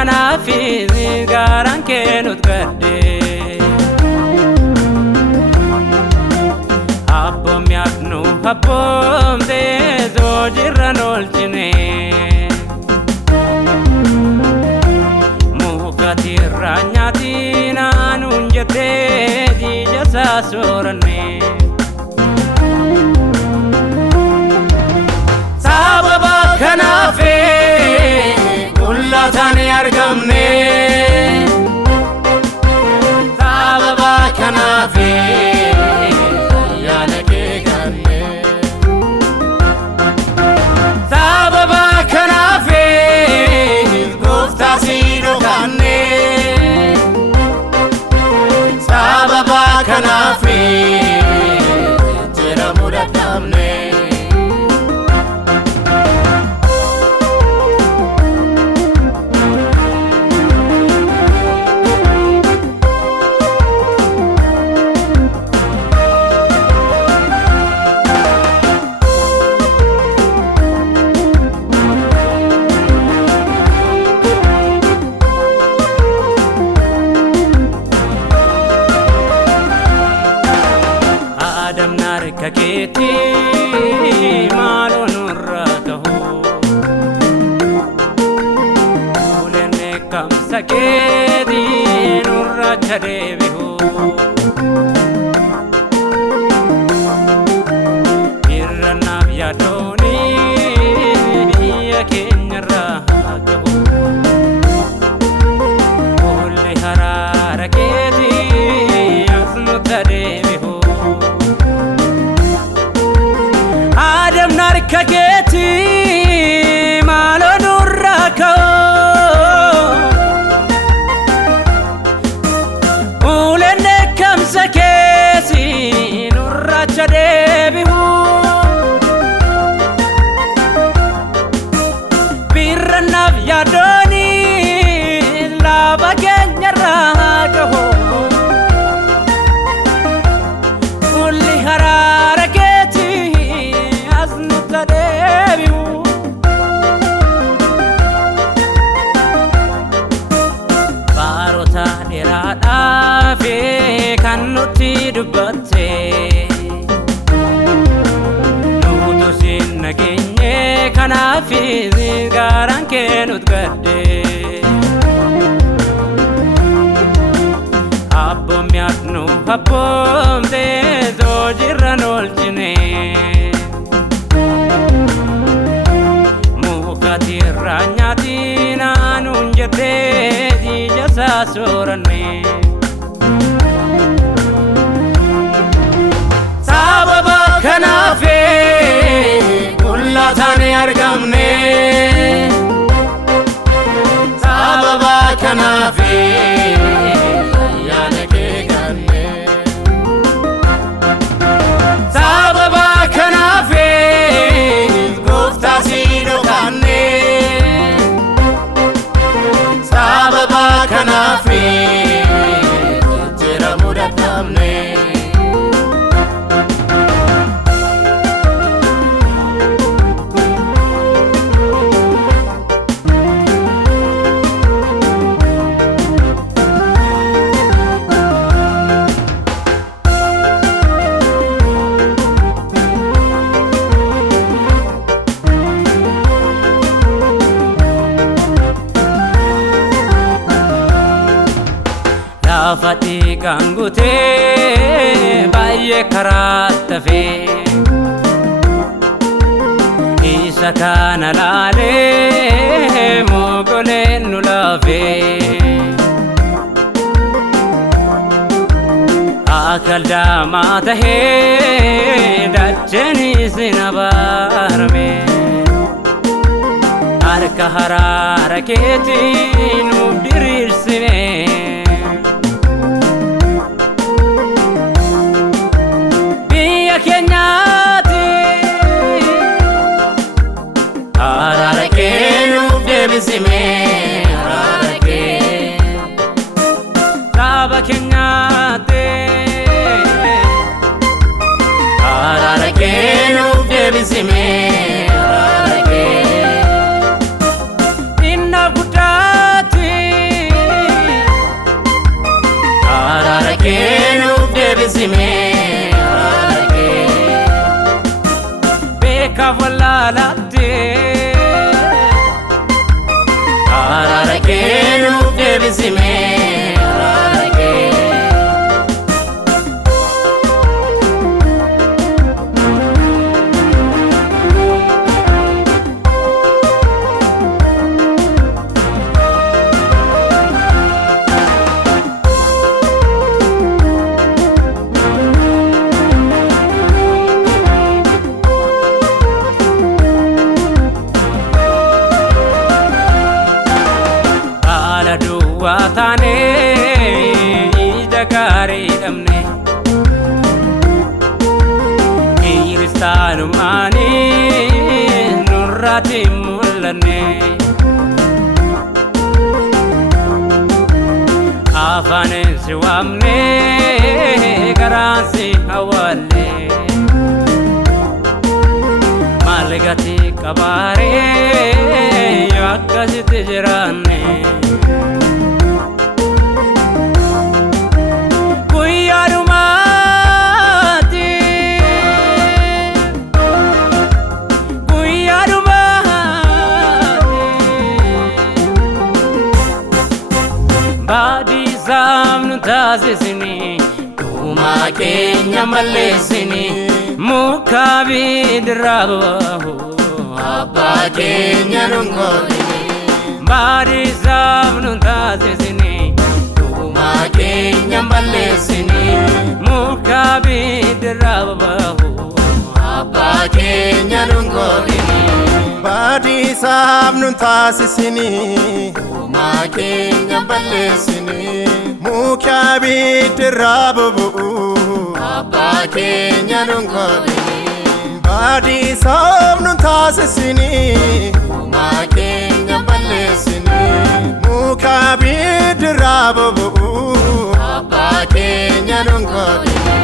kanafi garan kenut gadde abbom yaknu abbom de zojirran olchine mukati ranyati nanun jette jasa sorne sababa kanafi kullatan yargamne sababa kanafi kanafi jira mudatamne kaketi malon rakaho ulene kam sakedi nurra chadeviho irna yadoni biya kenyra kaho ulle harara kedi asnu tadeviho kaketi malonu rako ulene kam sakesi nurra chadebihu birnav yadoni lava kenyra kaho ulli harara barota irada fe kanuti dubatte nutu sinnagenye kanafi garan kenut gadde abbom yaknu abbom de zojirran olchine mukati ranyati nanun jette jasa sorne sababa kanafi kullatan yargamne sababa kanafi sababa kanafi sababa kanafi jira mudatamne fati gangute baye karattafe isa kana lale mogole nulave akal dama tahe dacheni sinabarme arka harara keti nubdirirsine kenyati ararake nubdebisime ararake saba kenyate ararake nubdebisime ararake inna gudati jaalatte araara kee nuuf deebisime araara kee Watane ija gaarii dhabne kiristaanummaani nurraati mul'anne afaanin si waamne garaan si hawwalle maal gatii qabaaree yoo akkasitti jiraanne Baadhiisaaf nu taasisini dhuma keenya malleessini muka bidirraa bahu abbaa keenya nun godhini baadhiisaaf nu taasisini dhuma keenya malleessini muka bidirraa bahu abbaa keenya nun godhini baadhiisaaf nu taasisini keenya balleessini muka bidirraa bahu abbaa keenya nun godhini baadhiisaaf nu taasisini keenya balleessini muka bidirraa bahu abbaa keenya nun godhini